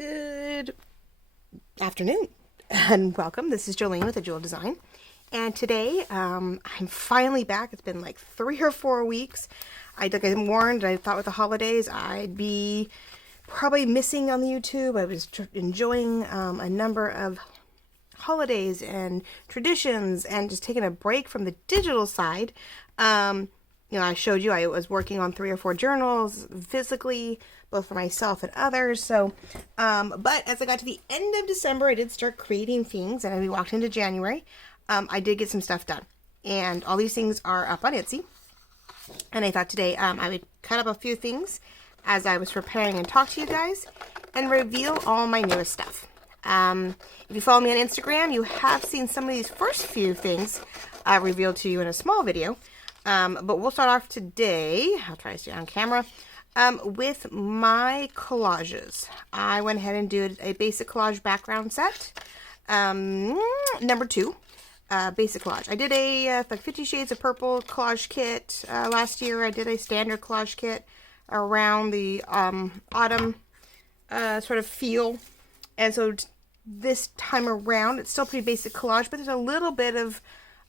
Good afternoon and welcome. This is Jolene with ajewelddesign, and today I'm finally back. It's been like 3 or 4 weeks. I warned. I thought with the holidays I'd be probably missing on the YouTube. I was enjoying a number of holidays and traditions and just taking a break from the digital side. I showed you I was working on 3 or 4 journals physically, both for myself and others. So, but as I got to the end of December, I did start creating things, and we walked into January. I did get some stuff done, and all these things are up on Etsy. And I thought today I would cut up a few things as I was preparing and talk to you guys and reveal all my newest stuff. If you follow me on Instagram, you have seen some of these first few things revealed to you in a small video. But we'll start off today, I'll try to stay on camera, with my collages. I went ahead and did a basic collage background set, number 2, basic collage. I did a like 50 Shades of Purple collage kit last year. I did a standard collage kit around the autumn sort of feel. And so this time around, it's still pretty basic collage, but there's a little bit of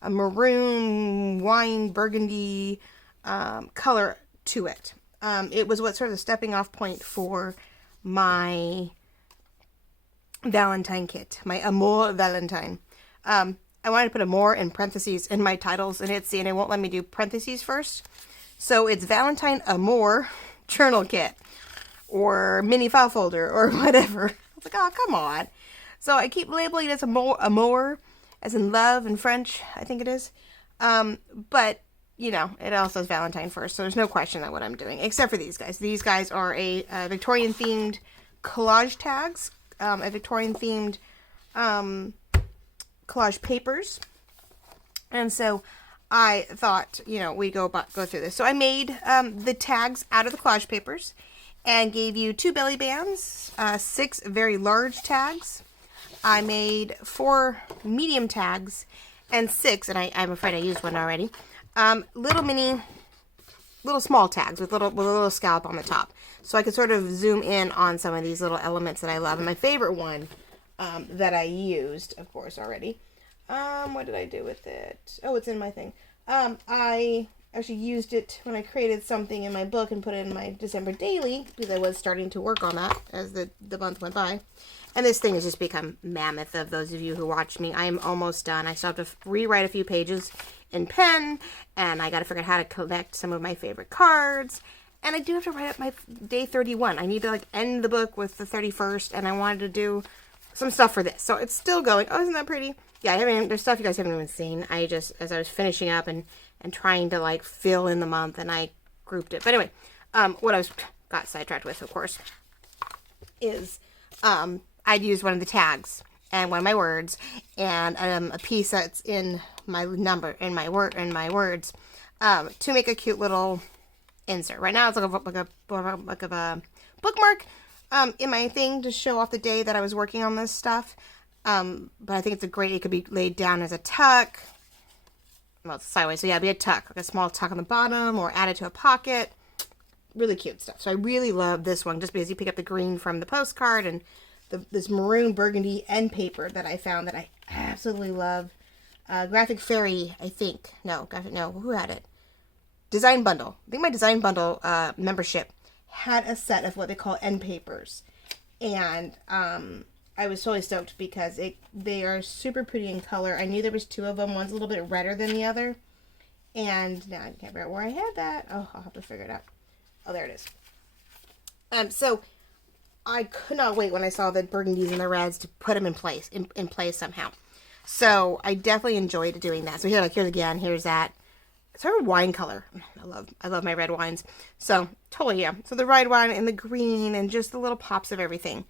a maroon, wine, burgundy color to it. It was what sort of the stepping off point for my Valentine kit, my Amour Valentine. I wanted to put Amour in parentheses in my titles in Etsy, and it won't let me do parentheses first. So it's Valentine Amour Journal Kit, or mini file folder, or whatever. I was like, oh, come on. So I keep labeling it as Amour, as in love in French, I think it is. But, it all says Valentine first, so there's no question on what I'm doing, except for these guys. These guys are a Victorian-themed collage tags, a Victorian-themed collage papers. And so I thought, we'd go through this. So I made the tags out of the collage papers and gave you 2 belly bands, 6 very large tags. I made 4 medium tags and 6, and I'm afraid I used one already, little small tags with a little scallop on the top. So I could sort of zoom in on some of these little elements that I love. And my favorite one that I used, of course, already. What did I do with it? Oh, it's in my thing. I actually used it when I created something in my book and put it in my December daily, because I was starting to work on that as the month went by. And this thing has just become mammoth. Of those of you who watch me, I am almost done. I still have to rewrite a few pages in pen, and I got to figure out how to collect some of my favorite cards. And I do have to write up my day 31. I need to end the book with the 31st, and I wanted to do some stuff for this. So it's still going. Oh, isn't that pretty? Yeah, there's stuff you guys haven't even seen. I just, as I was finishing up and trying to fill in the month, and I grouped it. But anyway, what I got sidetracked with, of course, is I'd use one of the tags and one of my words and a piece that's in my number in my words to make a cute little insert. Right now it's like a bookmark in my thing to show off the day that I was working on this stuff. But I think it could be laid down as a tuck. Well, it's sideways, so yeah, it'd be a tuck, like a small tuck on the bottom, or add it to a pocket. Really cute stuff. So I really love this one, just because you pick up the green from the postcard and this maroon burgundy end paper that I found that I absolutely love. Graphic Fairy, I think. No, who had it? Design Bundle. I think my Design Bundle membership had a set of what they call end papers. And I was totally stoked because they are super pretty in color. I knew there was 2 of them. One's a little bit redder than the other. And now I can't figure out where I had that. Oh, I'll have to figure it out. Oh, there it is. So I could not wait when I saw the burgundies and the reds to put them in place somehow. So I definitely enjoyed doing that. So here's again. Here's that. It's sort of wine color. I love my red wines. So totally, yeah. So the red wine and the green and just the little pops of everything.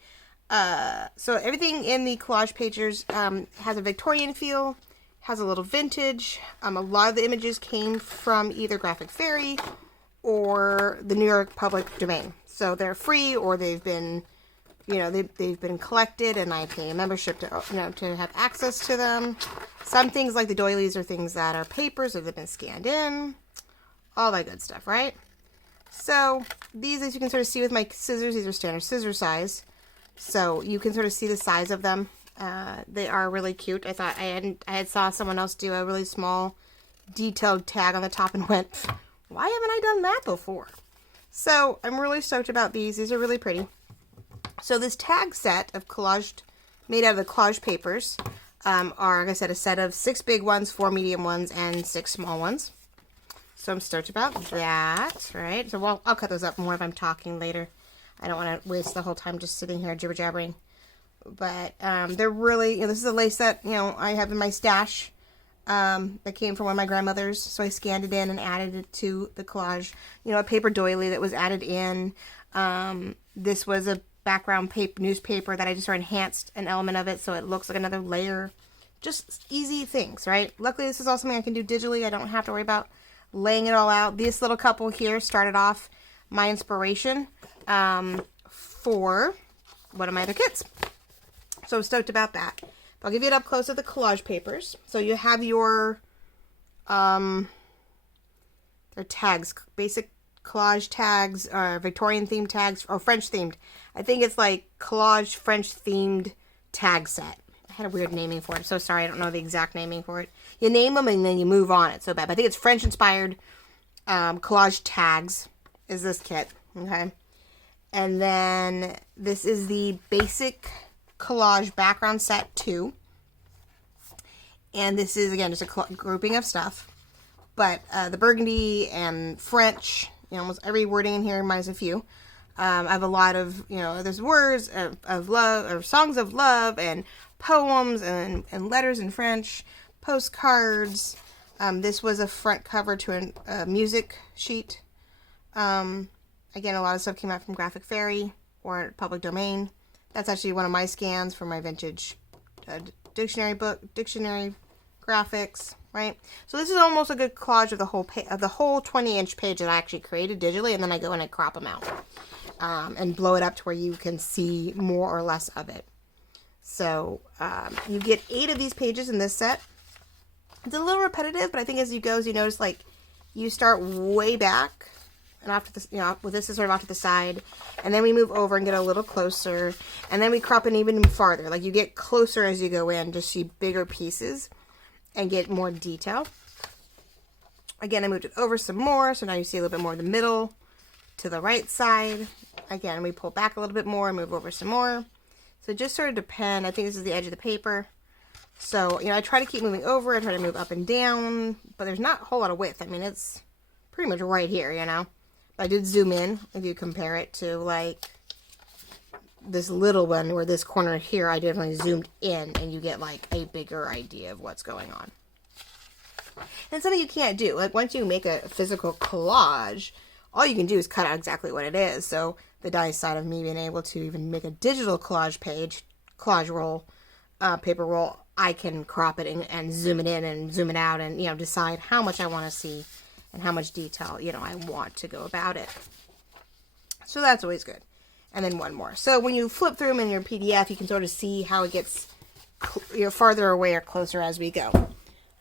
So everything in the collage pages has a Victorian feel, has a little vintage. A lot of the images came from either Graphic Fairy or the New York Public Domain. So they're free, or they've been, they've been collected, and I pay a membership to have access to them. Some things like the doilies are things that are papers that have been scanned in. All that good stuff, right? So these, as you can sort of see with my scissors, these are standard scissor size. So you can sort of see the size of them. They are really cute. I thought I had saw someone else do a really small detailed tag on the top and went, why haven't I done that before? So I'm really stoked about these. These are really pretty. So this tag set of collaged, made out of the collage papers, are, like I said, a set of 6 big ones, 4 medium ones, and 6 small ones. So I'm stoked about that, right? So I'll cut those up more if I'm talking later. I don't want to waste the whole time just sitting here jibber-jabbering. But they're really, this is a lace that, I have in my stash that came from one of my grandmothers. So I scanned it in and added it to the collage. A paper doily that was added in. This was a background newspaper that I just sort of enhanced an element of it so it looks like another layer. Just easy things, right? Luckily, this is also something I can do digitally. I don't have to worry about laying it all out. This little couple here started off my inspiration for one of my other kits. So I'm stoked about that. I'll give you an up close of the collage papers. So you have your their tags, basic collage tags, or Victorian themed tags, or French themed. I think it's like collage French themed tag set. I had a weird naming for it. I'm so sorry, I don't know the exact naming for it. You name them and then you move on. It's so bad. But I think it's French inspired collage tags is this kit. Okay. And then this is the basic collage background set 2. And this is, again, just a grouping of stuff. But the burgundy and French, almost every wording in here minus a few. I have a lot of, there's words of love, or songs of love, and poems, and letters in French, postcards. This was a front cover to a music sheet. Again, a lot of stuff came out from Graphic Fairy or Public Domain. That's actually one of my scans for my vintage dictionary graphics, right? So this is almost a good collage of the whole 20-inch page that I actually created digitally, and then I go in and crop them out and blow it up to where you can see more or less of it. So you get 8 of these pages in this set. It's a little repetitive, but I think as you go, you notice like you start way back and off to the, with this is sort of off to the side, and then we move over and get a little closer, and then we crop in even farther. Like you get closer as you go in, just see bigger pieces and get more detail. Again, I moved it over some more, so now you see a little bit more in the middle to the right side. Again, we pull back a little bit more and move over some more. So it just sort of depends. I think this is the edge of the paper. So, I try to keep moving over. I try to move up and down, but there's not a whole lot of width. I mean, it's pretty much right here, But I did zoom in. If you compare it to, like, this little one, or this corner here, I definitely zoomed in, and you get, like, a bigger idea of what's going on. And something you can't do. Like, once you make a physical collage, all you can do is cut out exactly what it is. So the nice side of me being able to even make a digital collage roll, paper roll, I can crop it and zoom it in and zoom it out and, decide how much I want to see and how much detail, I want to go about it. So that's always good. And then one more. So when you flip through them in your PDF, you can sort of see how it gets farther away or closer as we go.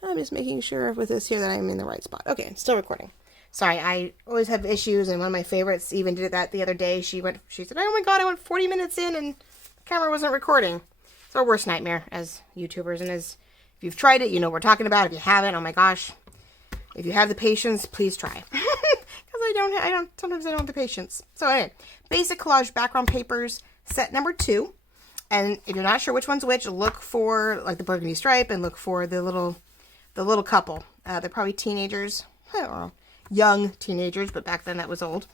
I'm just making sure with this here that I'm in the right spot. Okay, still recording. Sorry, I always have issues, and one of my favorites even did that the other day. She said, oh my god, I went 40 minutes in and the camera wasn't recording. It's our worst nightmare as YouTubers, and if you've tried it, you know what we're talking about. If you haven't, oh my gosh. If you have the patience, please try. Because sometimes I don't have the patience. So anyway, basic collage background papers, set number 2. And if you're not sure which one's which, look for like the burgundy stripe and look for the little couple. They're probably teenagers. I don't know. Young teenagers, but back then that was old.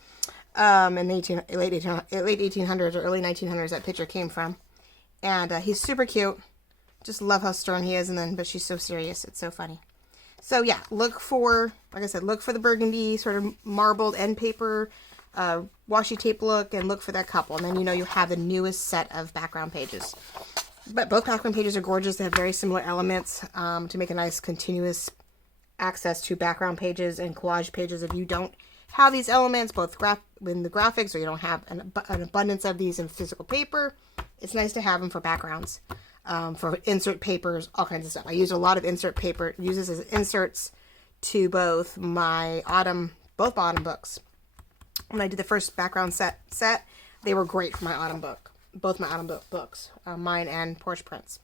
In the late 1800s or early 1900s, that picture came from. And he's super cute. Just love how stern he is, but she's so serious. It's so funny. So yeah, look for the burgundy sort of marbled end paper, washi tape look, and look for that couple. And then you have the newest set of background pages. But both background pages are gorgeous. They have very similar elements to make a nice continuous access to background pages and collage pages. If you don't have these elements, both in the graphics, or you don't have an abundance of these in physical paper, it's nice to have them for backgrounds, for insert papers, all kinds of stuff. I use a lot of insert paper, use this as inserts to both my both autumn books. When I did the first background set, they were great for my autumn book. both my autumn books, mine and Porch Prince.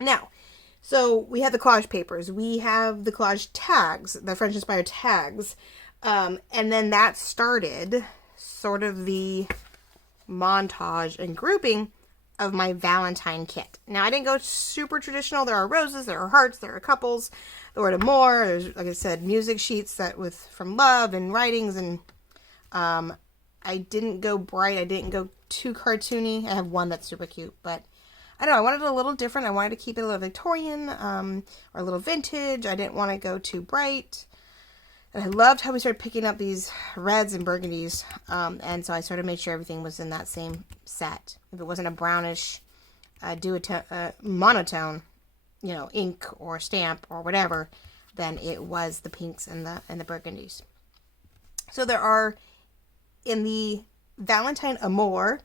Now, so we have the collage papers. We have the collage tags, the French inspired tags. And then that started sort of the montage and grouping of my Valentine kit. Now, I didn't go super traditional. There are roses, there are hearts, there are couples, the word Amour. There's, like I said, music sheets that with from love and writings. And I didn't go bright. I didn't go too cartoony. I have one that's super cute, but I don't know. I wanted it a little different. I wanted to keep it a little Victorian or a little vintage. I didn't want to go too bright. And I loved how we started picking up these reds and burgundies. And so I sort of made sure everything was in that same set. If it wasn't a brownish, monotone, ink or stamp or whatever, then it was the pinks and the burgundies. So there are, in the Valentine Amour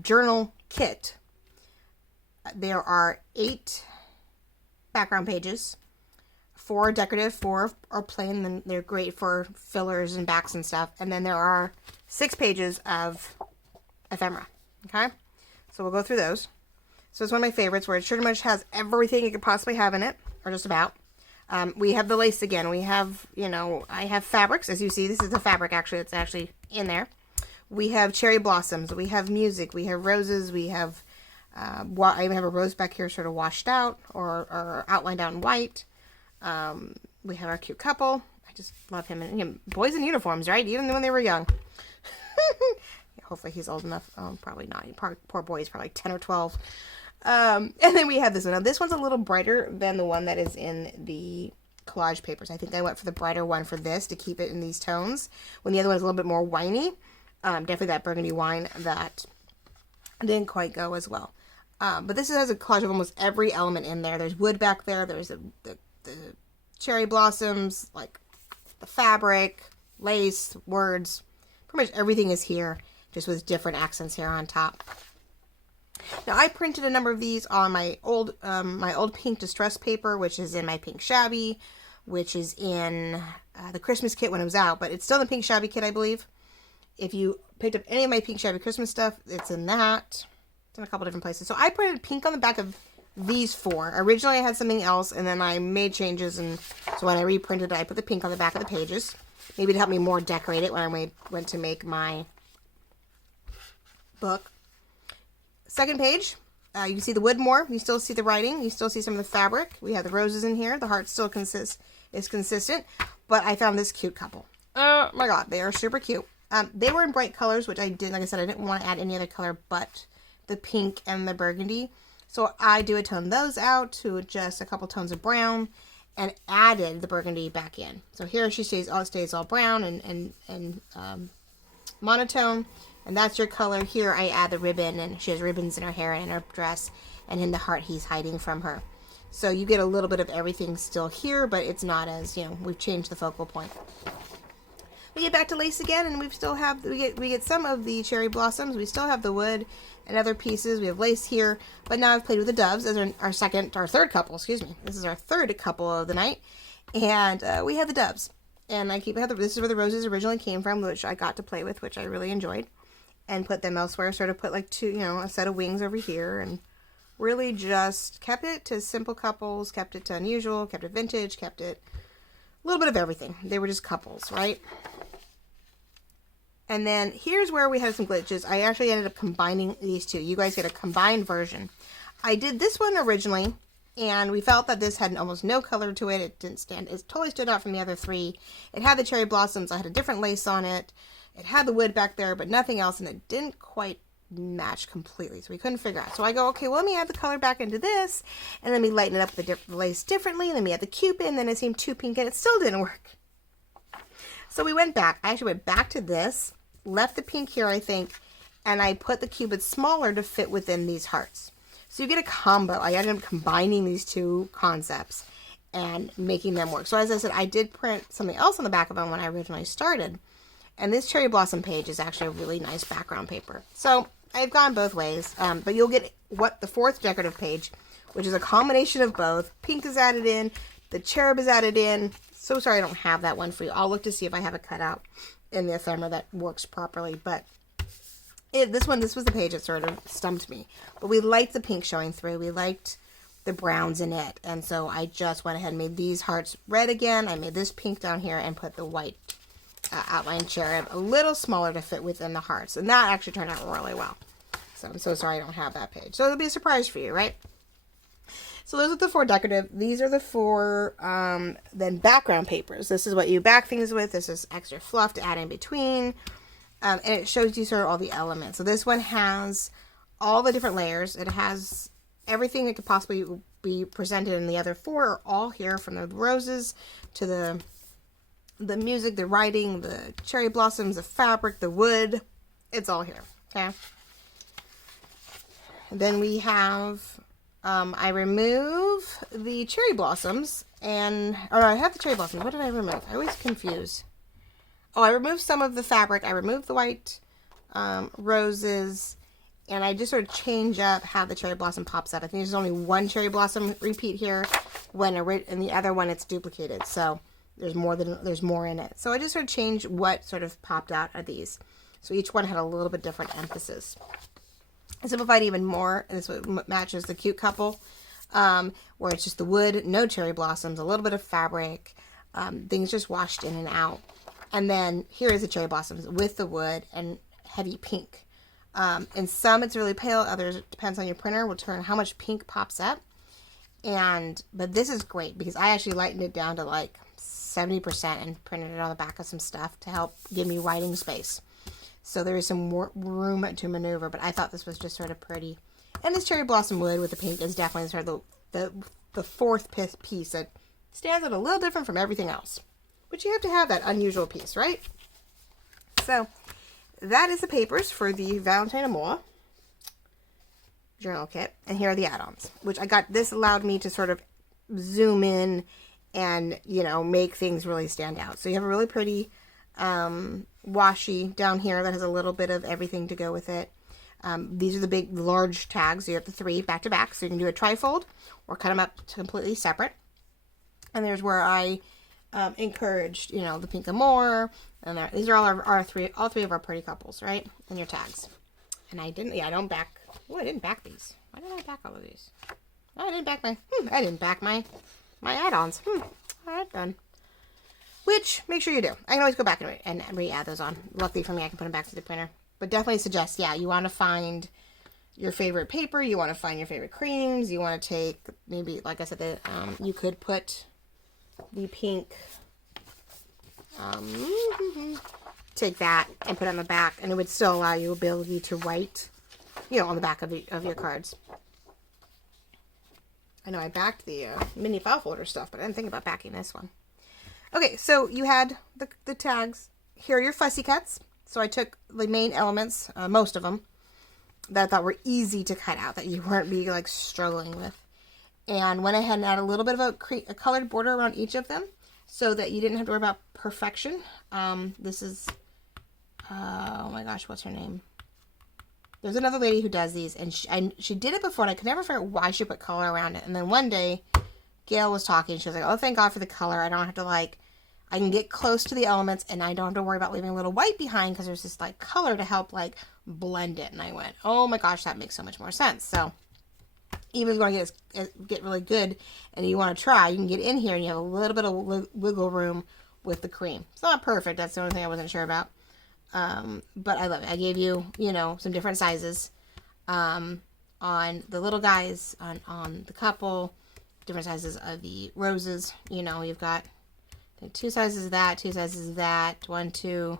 Journal Kit, there are 8 background pages. 4 are decorative, 4 are plain, and they're great for fillers and backs and stuff. And then there are 6 pages of ephemera. Okay? So we'll go through those. So it's one of my favorites, where it pretty much has everything you could possibly have in it, or just about. We have the lace again. We have, I have fabrics. As you see, this is the fabric, actually. It's actually in there. We have cherry blossoms. We have music. We have roses. We have, I even have a rose back here sort of washed out or outlined out in white. We have our cute couple. I just love him. And boys in uniforms, right? Even when they were young. Hopefully he's old enough. Oh, probably not. Poor boy is probably like 10 or 12. And then we have this one. Now, this one's a little brighter than the one that is in the collage papers. I think I went for the brighter one for this to keep it in these tones, when the other one's a little bit more winey. Definitely that burgundy wine that didn't quite go as well. But this has a collage of almost every element in there. There's wood back there. There's the cherry blossoms, like the fabric, lace, words. Pretty much everything is here, just with different accents here on top. Now, I printed a number of these on my old pink distress paper, which is in my pink shabby, which is in the Christmas kit when it was out, but it's still in the pink shabby kit, I believe. If you picked up any of my pink shabby Christmas stuff, it's in that. It's in a couple different places. So I printed pink on the back of these 4. Originally, I had something else, and then I made changes, and so when I reprinted it, I put the pink on the back of the pages. Maybe to help me more decorate it when I went to make my book. Second page, you can see the wood more. You still see the writing. You still see some of the fabric. We have the roses in here. The heart still is consistent, but I found this cute couple. Oh my god, they are super cute. They were in bright colors, which I did. Like I said, I didn't want to add any other color but the pink and the burgundy. So I toned those out to just a couple tones of brown and added the burgundy back in. So here she stays all brown and monotone. And that's your color. Here I add the ribbon, and she has ribbons in her hair and in her dress, and in the heart he's hiding from her. So you get a little bit of everything still here, but it's not as, we've changed the focal point. We get back to lace again, and we get some of the cherry blossoms. We still have the wood and other pieces. We have lace here, but now I've played with the doves as our third couple, excuse me. This is our third couple of the night, and we have the doves. And this is where the roses originally came from, which I got to play with, which I really enjoyed, and put them elsewhere. Sort of put like a set of wings over here, and really just kept it to simple couples, kept it to unusual, kept it vintage, kept it a little bit of everything. They were just couples, right? And then here's where we had some glitches. I actually ended up combining these two. You guys get a combined version. I did this one originally, and we felt that this had almost no color to it. It totally stood out from the other 3. It had the cherry blossoms. I had a different lace on it. It had the wood back there, but nothing else, and it didn't quite match completely, so we couldn't figure out. So I go, okay, well, let me add the color back into this, and then we lighten it up the lace differently, and then we add the cupid, and then it seemed too pink, and it still didn't work. So we went back. I actually went back to this, left the pink here, I think, and I put the cupid smaller to fit within these hearts. So you get a combo. I ended up combining these 2 concepts and making them work. So as I said, I did print something else on the back of them when I originally started. And this cherry blossom page is actually a really nice background paper. So I've gone both ways, but you'll get the 4th decorative page, which is a combination of both. Pink is added in, the cherub is added in. So sorry I don't have that one for you. I'll look to see if I have it cut out in the ephemera that works properly, but This was the page that sort of stumped me. But we liked the pink showing through. We liked the browns in it. And so I just went ahead and made these hearts red again. I made this pink down here and put the white outline cherub a little smaller to fit within the hearts. And that actually turned out really well. So I'm so sorry I don't have that page. So it'll be a surprise for you, right? So those are the 4 decorative. These are the 4 then background papers. This is what you back things with. This is extra fluff to add in between. And it shows you sort of all the elements. So this one has all the different layers. It has everything that could possibly be presented in the other 4 are all here, from the roses to the music, the writing, the cherry blossoms, the fabric, the wood. It's all here. Okay. Then we have, I remove the cherry blossoms and, oh no, I have the cherry blossoms. What did I remove? I always confuse. Oh, I removed some of the fabric. I removed the white roses, and I just sort of change up how the cherry blossom pops out. I think there's only 1 cherry blossom repeat here, when in the other one it's duplicated. So there's more in it. So I just sort of changed what sort of popped out of these. So each one had a little bit different emphasis. I simplified even more, and this matches the cute couple, where it's just the wood, no cherry blossoms, a little bit of fabric, things just washed in and out. And then here is the cherry blossoms with the wood and heavy pink. In some it's really pale, others, it depends on your printer, will turn how much pink pops up. But this is great because I actually lightened it down to like 70% and printed it on the back of some stuff to help give me writing space. So there is some more room to maneuver, but I thought this was just sort of pretty. And this cherry blossom wood with the pink is definitely sort of the 4th piece that stands out a little different from everything else. But you have to have that unusual piece, right? So that is the papers for the Valentine Amour Journal Kit. And here are the add-ons, which I got. This allowed me to sort of zoom in and, make things really stand out. So you have a really pretty washi down here that has a little bit of everything to go with it. These are the big, large tags. So you have the 3 back to back. So you can do a trifold or cut them up completely separate. And there's where I encouraged, the pink amour, and these are all 3 of our pretty couples, right? And your tags. And I didn't back. Oh, I didn't back these. Why did I back all of these? Oh, I didn't back my add-ons. All right, done. Which, make sure you do. I can always go back and re-add those on. Luckily for me, I can put them back to the printer. But definitely suggest, you want to find your favorite paper. You want to find your favorite creams. You want to take, maybe, like I said, you could put the pink, take that and put it on the back, and it would still allow you ability to write, on the back of your cards. I know I backed the mini file folder stuff, but I didn't think about backing this one. Okay, so you had the tags. Here are your fussy cuts. So I took the main elements, most of them, that I thought were easy to cut out, that you weren't struggling with. And went ahead and added a little bit of a colored border around each of them so that you didn't have to worry about perfection. This is, oh my gosh, what's her name? There's another lady who does these, and she did it before, and I could never figure out why she put color around it. And then one day, Gail was talking, she was like, oh, thank God for the color. I don't have to I can get close to the elements, and I don't have to worry about leaving a little white behind because there's this color to help blend it. And I went, oh my gosh, that makes so much more sense. So even if you want to get really good and you want to try, you can get in here and you have a little bit of wiggle room with the cream. It's not perfect. That's the only thing I wasn't sure about. But I love it. I gave you, some different sizes on the little guys, on the couple, different sizes of the roses. You've got, I think, 2 sizes of that, 2 sizes of that, 1, 2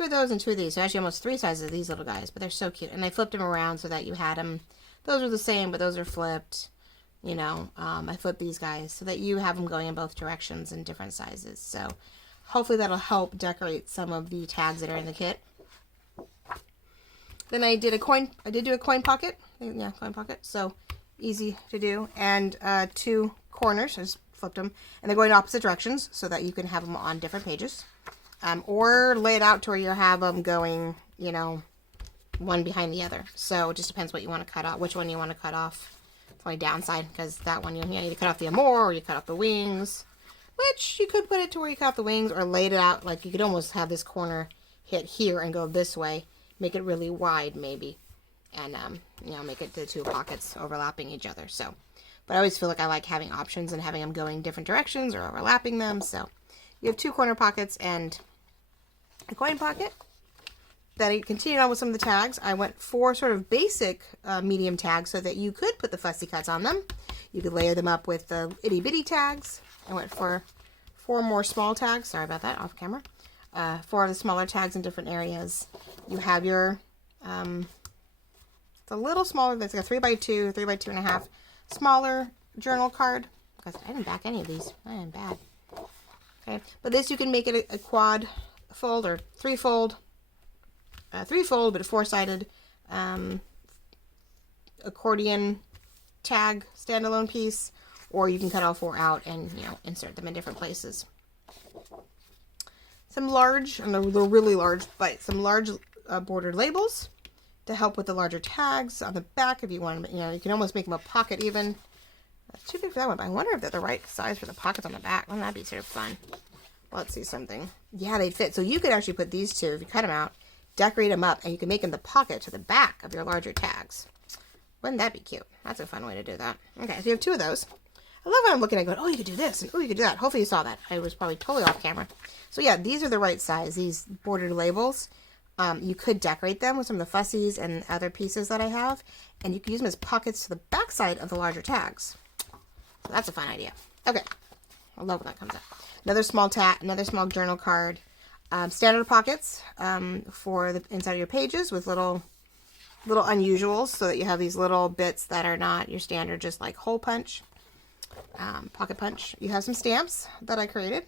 of those and 2 of these. So actually almost 3 sizes of these little guys, but they're so cute. And I flipped them around so that you had them. Those are the same, but those are flipped. I flipped these guys so that you have them going in both directions in different sizes. So hopefully that'll help decorate some of the tags that are in the kit. Then I did do a coin pocket. Yeah, coin pocket. So easy to do. And 2 corners. I just flipped them. And they're going in opposite directions so that you can have them on different pages. Or lay it out to where you have them going, one behind the other. So it just depends what you want to cut off, which one you want to cut off. It's my downside, because that one you either cut off the amour or you cut off the wings, which you could put it to where you cut off the wings, or laid it out, you could almost have this corner hit here and go this way, make it really wide maybe, and you know, make it the two pockets overlapping each other. So, but I always feel like I like having options and having them going different directions or overlapping them. So you have two corner pockets and a coin pocket. Then I continued on with some of the tags. I went for sort of basic medium tags so that you could put the fussy cuts on them. You could layer them up with the itty bitty tags. I went for 4 more small tags. Sorry about that, off camera. 4 of the smaller tags in different areas. You have your, it's a little smaller. There's like a 3x2, 3x2.5 smaller journal card. Because I didn't back any of these. I am bad. Okay, but this you can make it a quad fold or three-fold but a 4-sided accordion tag standalone piece, or you can cut all 4 out and, you know, insert them in different places. Some large, and they're really large, but some large bordered labels to help with the larger tags on the back if you want them. You know, you can almost make them a pocket even. That's too big for that one, but I wonder if they're the right size for the pockets on the back. Wouldn't that be sort of fun? Let's see something. Yeah, they'd fit. So you could actually put these two, if you cut them out, decorate them up, and you can make them the pocket to the back of your larger tags. Wouldn't that be cute? That's a fun way to do that. Okay, so you have 2 of those. I love when I'm looking at going, oh, you could do this, and oh, you could do that. Hopefully you saw that. I was probably totally off camera. So yeah, these are the right size, these bordered labels. You could decorate them with some of the fussies and other pieces that I have, and you can use them as pockets to the back side of the larger tags. So that's a fun idea. Okay, I love when that comes out. Another small journal card. Standard pockets for the inside of your pages with little unusuals, so that you have these little bits that are not your standard, just like hole punch, pocket punch. You have some stamps that I created.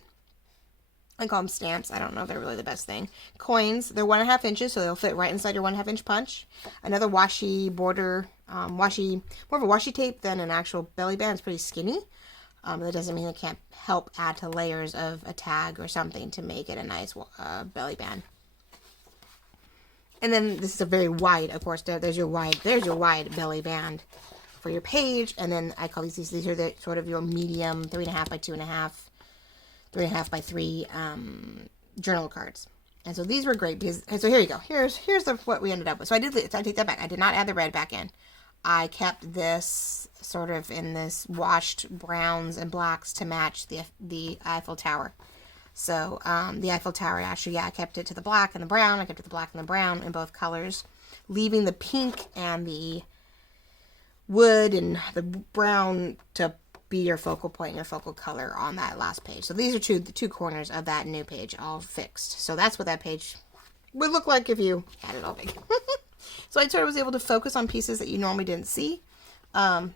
I call them stamps. I don't know if they're really the best thing. Coins. They're 1.5 inches, so they'll fit right inside your 1.5 inch punch. Another washi border, more of a washi tape than an actual belly band. It's pretty skinny. That doesn't mean it can't help add to layers of a tag or something to make it a nice belly band. And then this is a very wide, of course, there's your wide belly band for your page. And then I call these are the sort of your medium 3.5 by 2.5, 3.5 by 3 journal cards. And so these were great because, so here you go. Here's what we ended up with. So I take that back. I did not add the red back in. I kept this sort of in this washed browns and blacks to match the Eiffel Tower. So the Eiffel Tower, actually, yeah, I kept it to the black and the brown. I kept it to the black and the brown in both colors, leaving the pink and the wood and the brown to be your focal point, your focal color on that last page. So these are the two corners of that new page all fixed. So that's what that page would look like if you had it all big. So I sort of was able to focus on pieces that you normally didn't see.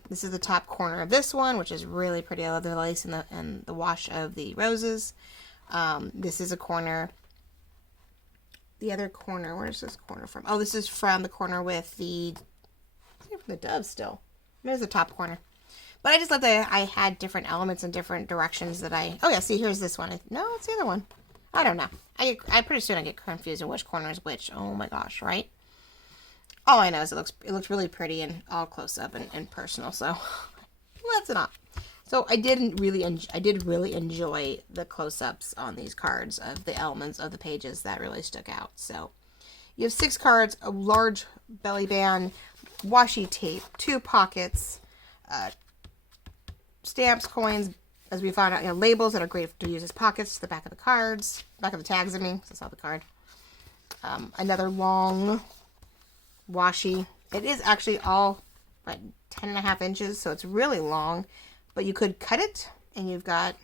This is the top corner of this one, which is really pretty. I love the lace and the wash of the roses. This is a corner. The other corner, where's this corner from? Oh, this is from the corner with the doves still. There's the top corner. But I just love that I had different elements and different directions that oh yeah, see, here's this one. No, it's the other one. I don't know. I pretty soon I get confused on which corner is which. Oh my gosh, right? All I know is it looks really pretty and all close up and personal. So that's enough. So I did really enjoy the close-ups on these cards of the elements of the pages that really stuck out. So you have 6 cards, a large belly band, washi tape, 2 pockets, stamps, coins, as we found out, labels that are great to use as pockets to the back of the cards, back of the tags, I mean, so that's not the card. Another long washi. It is actually all 10.5 inches, so it's really long, but you could cut it, and you've got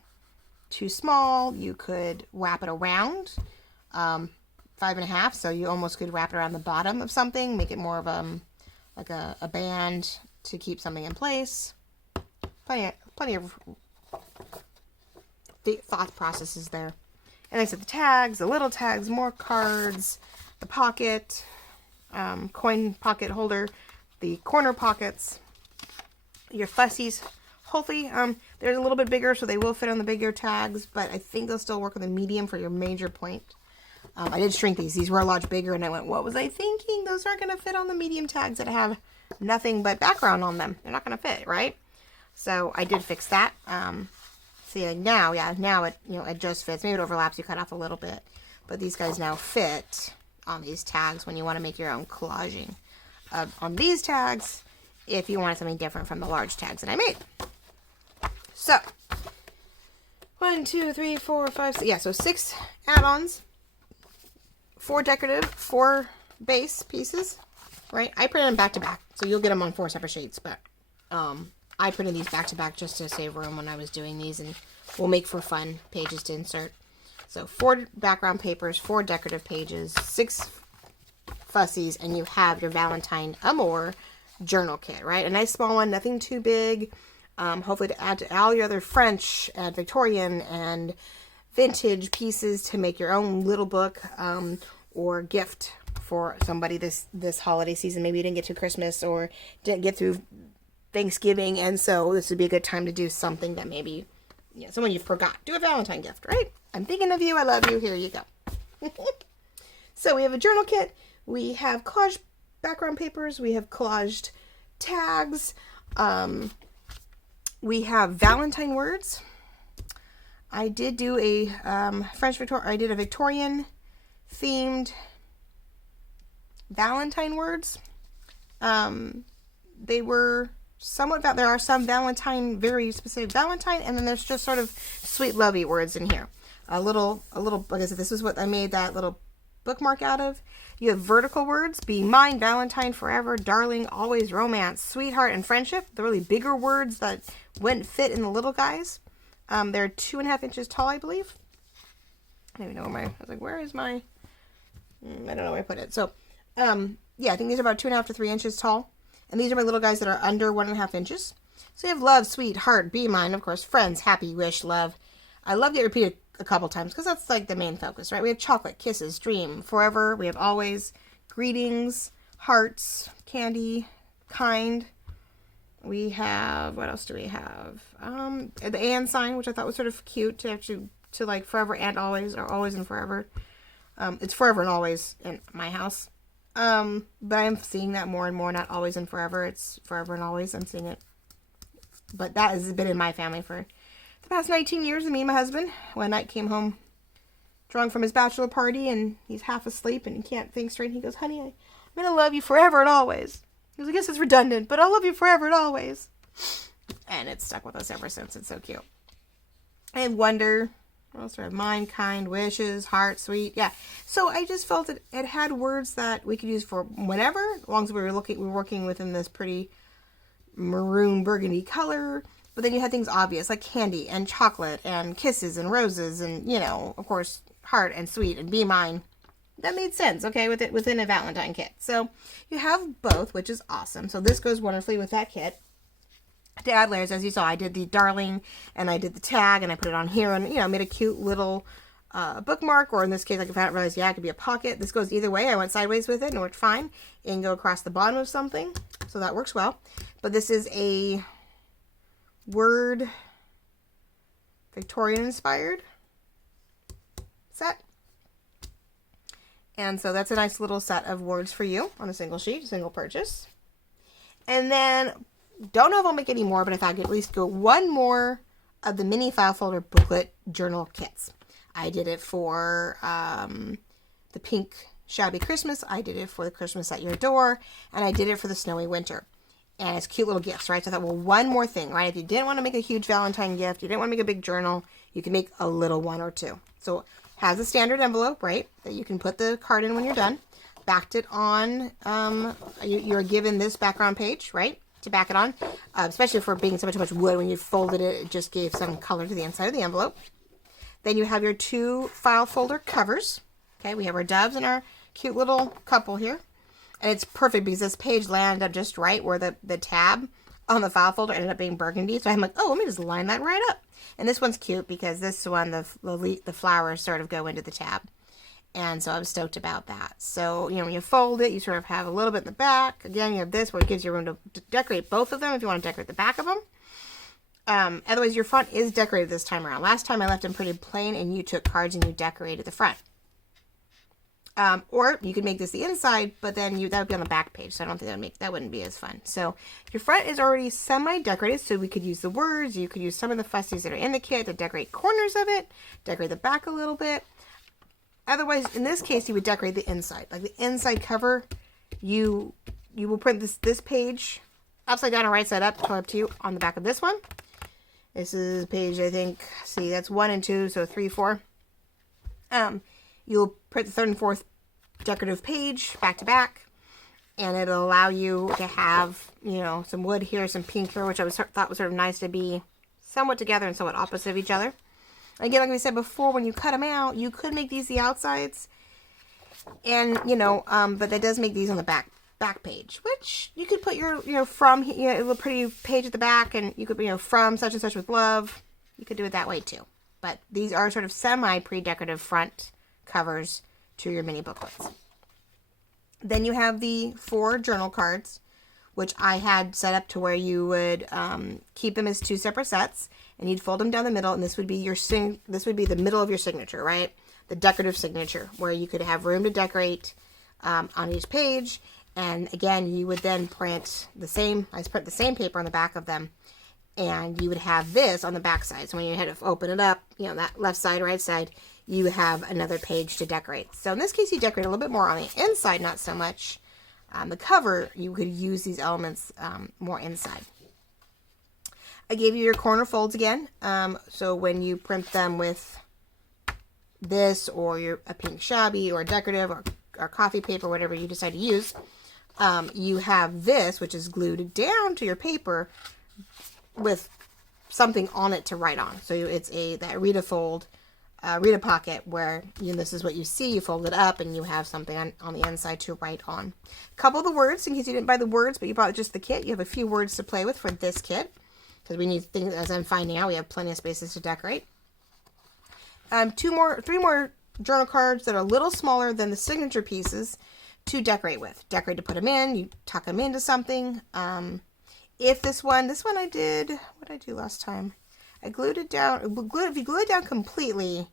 2 small. You could wrap it around 5.5, so you almost could wrap it around the bottom of something, make it more of like a band to keep something in place. Plenty of thought processes there. And like I said, the tags, the little tags, more cards, the pocket, coin pocket holder, the corner pockets, your fussies. Hopefully, they're a little bit bigger, so they will fit on the bigger tags, but I think they'll still work on the medium for your major point. I did shrink these. These were a lot bigger, and I went, what was I thinking? Those aren't going to fit on the medium tags that have nothing but background on them. They're not going to fit, right? So I did fix that. See, now it just fits. Maybe it overlaps. You cut off a little bit, but these guys now fit on these tags when you want to make your own collaging on these tags if you wanted something different from the large tags that I made. So 1, 2, 3, 4, 5, 6. Yeah, so 6 add-ons, 4 decorative, 4 base pieces, right? I printed them back to back, so you'll get them on 4 separate sheets, but I printed these back to back just to save room when I was doing these, and will make for fun pages to insert. So 4 background papers, 4 decorative pages, 6 fussies, and you have your Valentine Amour Journal Kit, right? A nice small one, nothing too big. Hopefully to add to all your other French and Victorian and vintage pieces to make your own little book or gift for somebody this holiday season. Maybe you didn't get to Christmas or didn't get through Thanksgiving, and so this would be a good time to do something that maybe, you know, someone you forgot. Do a Valentine gift, right? I'm thinking of you. I love you. Here you go. So we have a journal kit. We have collage background papers. We have collaged tags. We have Valentine words. I did do a I did a Victorian themed Valentine words. They were somewhat about, there are some Valentine, very specific Valentine, and then there's just sort of sweet lovey words in here. A little, like I said, this is what I made that little bookmark out of. You have vertical words: be mine, Valentine, forever, darling, always, romance, sweetheart, and friendship. The really bigger words that wouldn't fit in the little guys. They're 2.5 inches tall, I believe. I don't even know where I was like, where is my, I don't know where I put it. So, yeah, I think these are about 2.5 to 3 inches tall. And these are my little guys that are under 1.5 inches. So you have love, sweet, heart, be mine, of course, friends, happy, wish, love. I love to get repeated a couple times because that's like the main focus, right? We have chocolate, kisses, dream, forever. We have always, greetings, hearts, candy, kind. We have, what else do we have? The and sign, which I thought was sort of cute to actually, to like forever and always, or always and forever. It's forever and always in my house. But I'm seeing that more and more, not always and forever. It's forever and always. I'm seeing it. But that has been in my family for the past 19 years. And me and my husband, one night came home drunk from his bachelor party and he's half asleep and he can't think straight. He goes, honey, I'm going to love you forever and always. He goes, I guess it's redundant, but I'll love you forever and always. And it's stuck with us ever since. It's so cute. And wonder, what else do I have? Mind, kind, wishes, heart, sweet. Yeah. So I just felt it had words that we could use for whenever, as long as we were working within this pretty maroon burgundy color. But then you had things obvious like candy and chocolate and kisses and roses and, you know, of course, heart and sweet and be mine. That made sense, okay, within a Valentine kit. So you have both, which is awesome. So this goes wonderfully with that kit. To add layers, as you saw, I did the darling and I did the tag and I put it on here and, you know, made a cute little bookmark, or in this case, I found realized, yeah, it could be a pocket. This goes either way. I went sideways with it and it worked fine. It can go across the bottom of something, so that works well. But this is a word Victorian inspired set. And so that's a nice little set of words for you on a single sheet, a single purchase. And then, don't know if I'll make any more, but if I could at least go one more of the mini file folder booklet journal kits. I did it for the pink shabby Christmas. I did it for the Christmas at your door. And I did it for the snowy winter. And it's cute little gifts, right? So I thought, well, one more thing, right? If you didn't want to make a huge Valentine gift, you didn't want to make a big journal, you can make a little one or two. So has a standard envelope, right, that you can put the card in when you're done. Backed it on, you're given this background page, right, to back it on, especially for being so much wood. When you folded it, it just gave some color to the inside of the envelope. Then you have your 2 file folder covers. Okay, we have our doves and our cute little couple here. And it's perfect because this page landed up just right where the tab on the file folder ended up being burgundy. So I'm like, oh, let me just line that right up. And this one's cute because this one, the flowers sort of go into the tab. And so I was stoked about that. So, you know, when you fold it, you sort of have a little bit in the back. Again, you have this where it gives you room to decorate both of them if you want to decorate the back of them. Otherwise, your front is decorated this time around. Last time I left them pretty plain and you took cards and you decorated the front. Or you could make this the inside, but then that would be on the back page. So I don't think that wouldn't be as fun. So your front is already semi-decorated. So we could use the words. You could use some of the fussies that are in the kit to decorate corners of it, decorate the back a little bit. Otherwise, in this case, you would decorate the inside. Like the inside cover, you will print this page upside down or right side up, up to you, on the back of this one. This is page, I think, see, that's 1 and 2, so 3, 4. You'll print the 3rd and 4th decorative page back to back, and it'll allow you to have, you know, some wood here, some pink here, which thought was sort of nice to be somewhat together and somewhat opposite of each other. Again, like we said before, when you cut them out, you could make these the outsides, and, you know, but that does make these on the back page, which you could put your, you know, from, you know, a little pretty page at the back, and you could, you know, from such and such with love. You could do it that way too. But these are sort of semi-pre-decorative front covers to your mini booklets. Then you have the 4 journal cards, which I had set up to where you would keep them as 2 separate sets, and you'd fold them down the middle, and this would be this would be the middle of your signature, right? The decorative signature, where you could have room to decorate on each page. And again, you would then print the same, I print the same paper on the back of them, and you would have this on the back side. So when you had to open it up, you know, that left side, right side, you have another page to decorate. So in this case, you decorate a little bit more on the inside, not so much the cover. You could use these elements more inside. I gave you your corner folds again. So when you print them with this, or a pink shabby, or decorative, or coffee paper, whatever you decide to use, you have this, which is glued down to your paper with something on it to write on. So it's that Rita fold, Rita pocket, where, you know, this is what you see. You fold it up, and you have something on the inside to write on. A couple of the words, in case you didn't buy the words, but you bought just the kit, you have a few words to play with for this kit, because we need things, as I'm finding out, we have plenty of spaces to decorate. 3 more journal cards that are a little smaller than the signature pieces to decorate with. Decorate to put them in. You tuck them into something. If this one I did, what did I do last time? I glued it down. If you glue it down completely,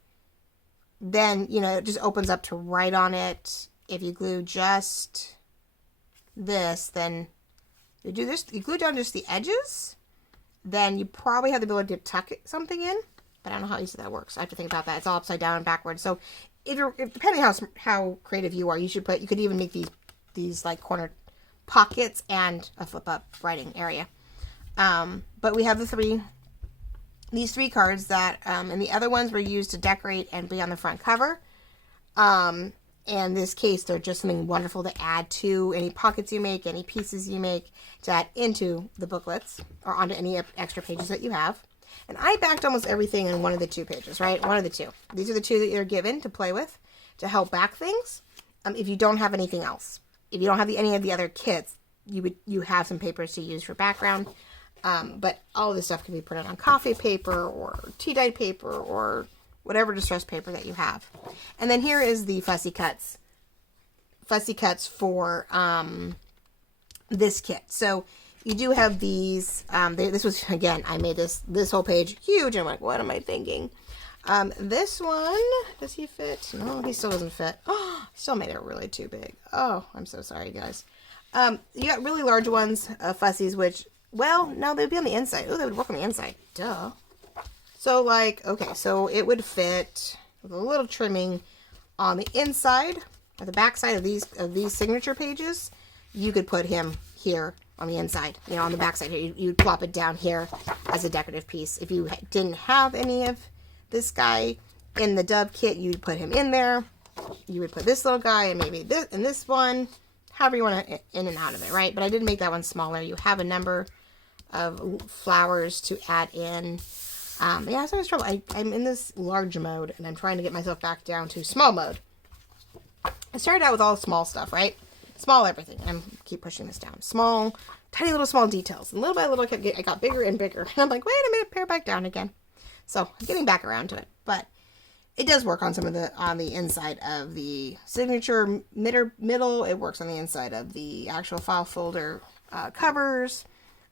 then, you know, it just opens up to write on it. If you glue just this, then you do this. You glue down just the edges, then you probably have the ability to tuck something in. But I don't know how easy that works. I have to think about that. It's all upside down and backwards. So depending how creative you are, you could even make these like corner pockets and a flip up writing area. But we have these 3 cards that, and the other ones were used to decorate and be on the front cover. And in this case, they're just something wonderful to add to any pockets you make, any pieces you make, to add into the booklets or onto any extra pages that you have. And I backed almost everything in one of the 2 pages, right? One of the 2. These are the 2 that you're given to play with, to help back things. If you don't have anything else, if you don't have any of the other kits, you have some papers to use for background. But all of this stuff can be printed on coffee paper or tea dyed paper or whatever distressed paper that you have. And then here is the fussy cuts for this kit. So you do have these. This was, again, I made this whole page huge. I'm like, what am I thinking? This one, does he fit? No, he still doesn't fit. Oh, I still made it really too big. Oh, I'm so sorry, guys. You got really large ones, fussies, which, well, no, they'd be on the inside. Oh, they would work on the inside. Duh. So, like, okay, so it would fit with a little trimming on the inside or the back side of these signature pages. You could put him here on the inside, you know, on the back side here. You'd plop it down here as a decorative piece. If you didn't have any of this guy in the dub kit, you'd put him in there. You would put this little guy and maybe this and this one, however you want to in and out of it, right? But I did make that one smaller. You have a number of flowers to add in. Yeah, so I was trouble. I'm in this large mode, and I'm trying to get myself back down to small mode. I started out with all small stuff, right? Small everything. I keep pushing this down. Small, tiny little small details. And little by little, I got bigger and bigger. And I'm like, wait a minute, pare back down again. So I'm getting back around to it. But it does work on on the inside of the signature middle. It works on the inside of the actual file folder covers.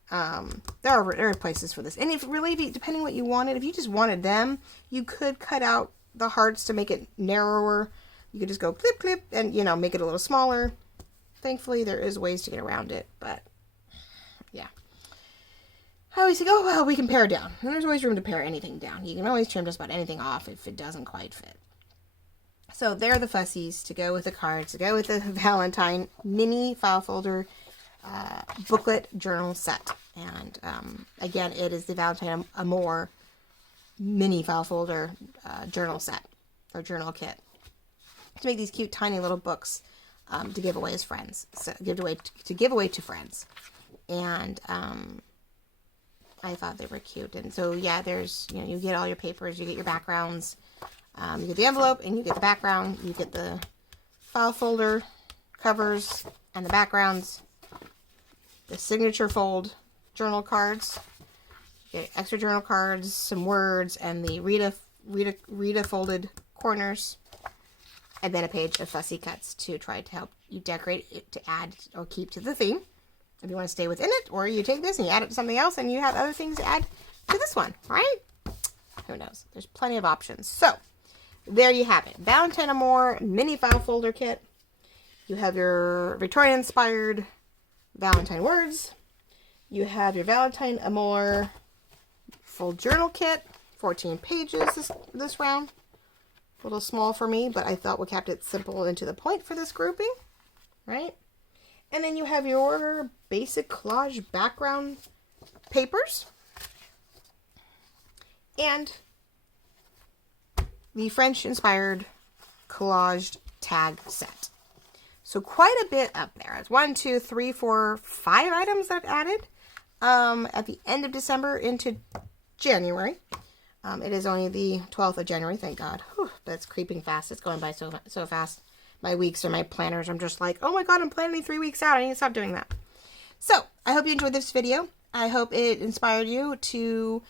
There are places for this. And if really, depending what you wanted, if you just wanted them, you could cut out the hearts to make it narrower. You could just go clip, clip, and, you know, make it a little smaller. Thankfully, there is ways to get around it, but yeah. I always think, oh, well, we can pare down. And there's always room to pare anything down. You can always trim just about anything off if it doesn't quite fit. So they're the fussies to go with the cards, to go with the Valentine mini file folder booklet journal set. And again, it is the Valentine Amour mini file folder journal set or journal kit to make these cute tiny little books to give away as friends. So give away to friends. And I thought they were cute. And so yeah, there's, you know, you get all your papers, you get your backgrounds, you get the envelope and you get the background, you get the file folder covers and the backgrounds, the signature fold journal cards, you get extra journal cards, some words, and the Rita folded corners, and then a page of fussy cuts to try to help you decorate it, to add or keep to the theme. If you want to stay within it, or you take this and you add it to something else and you have other things to add to this one, right? Who knows? There's plenty of options. So, there you have it. Valentine Amour mini file folder kit. You have your Victorian inspired Valentine words. You have your Valentine Amour full journal kit. 14 pages this round. A little small for me, but I thought we kept it simple and to the point for this grouping, right? And then you have your basic collage background papers and the French-inspired collaged tag set. So quite a bit up there. It's 1, 2, 3, 4, 5 items that I've added at the end of December into January. It is only the 12th of January, thank God. Whew, but it's creeping fast. It's going by so fast. My weeks or my planners, I'm just like, oh my God, I'm planning 3 weeks out. I need to stop doing that. So, I hope you enjoyed this video. I hope it inspired you to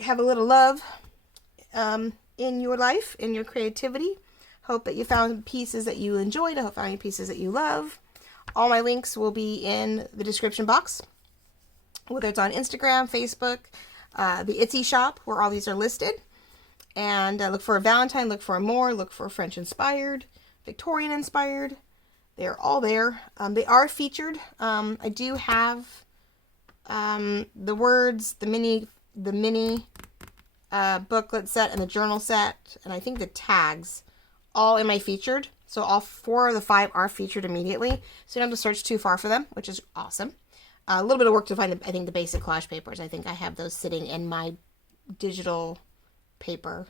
have a little love in your life, in your creativity. Hope that you found pieces that you enjoyed. I hope you found pieces that you love. All my links will be in the description box, whether it's on Instagram, Facebook, the Etsy shop, where all these are listed. And look for a Valentine, look for Amour, look for French inspired, Victorian inspired. They're all there. They are featured. I do have the words, the mini booklet set and the journal set, and I think the tags all in my featured. So all 4 of the 5 are featured immediately. So you don't have to search too far for them, which is awesome. A little bit of work to find, I think, the basic collage papers. I think I have those sitting in my digital paper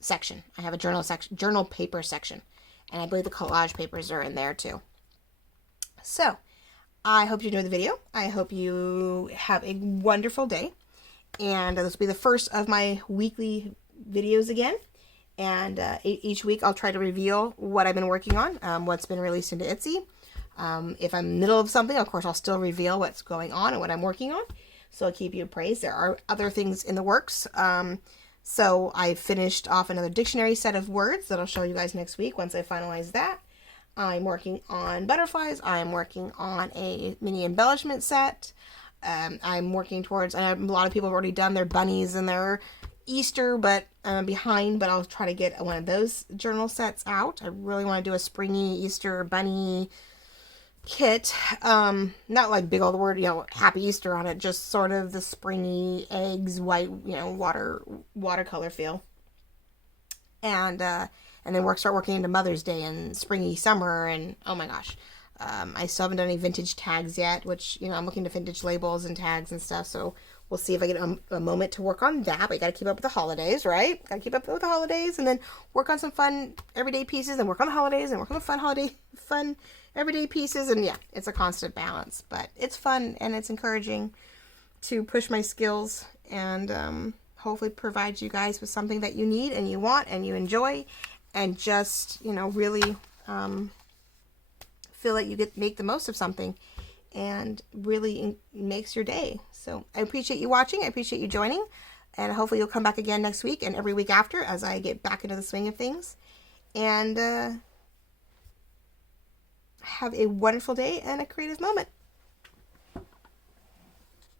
section. I have a journal paper section. And I believe the collage papers are in there too. So, I hope you enjoyed the video. I hope you have a wonderful day. And this will be the first of my weekly videos again. And each week I'll try to reveal what I've been working on, what's been released into Etsy. If I'm in the middle of something, of course, I'll still reveal what's going on and what I'm working on. So I'll keep you appraised. There are other things in the works. So I finished off another dictionary set of words that I'll show you guys next week once I finalize that. I'm working on butterflies. I'm working on a mini embellishment set. I'm working towards, a lot of people have already done their bunnies and their Easter, but I'm behind, but I'll try to get one of those journal sets out. I really want to do a springy Easter bunny kit. Not like big old word, Happy Easter on it, just sort of the springy eggs, white, watercolor feel. And then start working into Mother's Day and springy summer, and oh my gosh. I still haven't done any vintage tags yet, which, I'm looking to vintage labels and tags and stuff, so we'll see if I get a moment to work on that. But you gotta keep up with the holidays, right? Gotta keep up with the holidays, and then work on some fun everyday pieces, and work on the holidays, and work on the fun everyday pieces, and yeah, it's a constant balance, but it's fun, and it's encouraging to push my skills, and hopefully provide you guys with something that you need, and you want, and you enjoy, and just, really feel that you make the most of something, and really makes your day. So I appreciate you watching. I appreciate you joining, and hopefully you'll come back again next week and every week after as I get back into the swing of things. And have a wonderful day and a creative moment.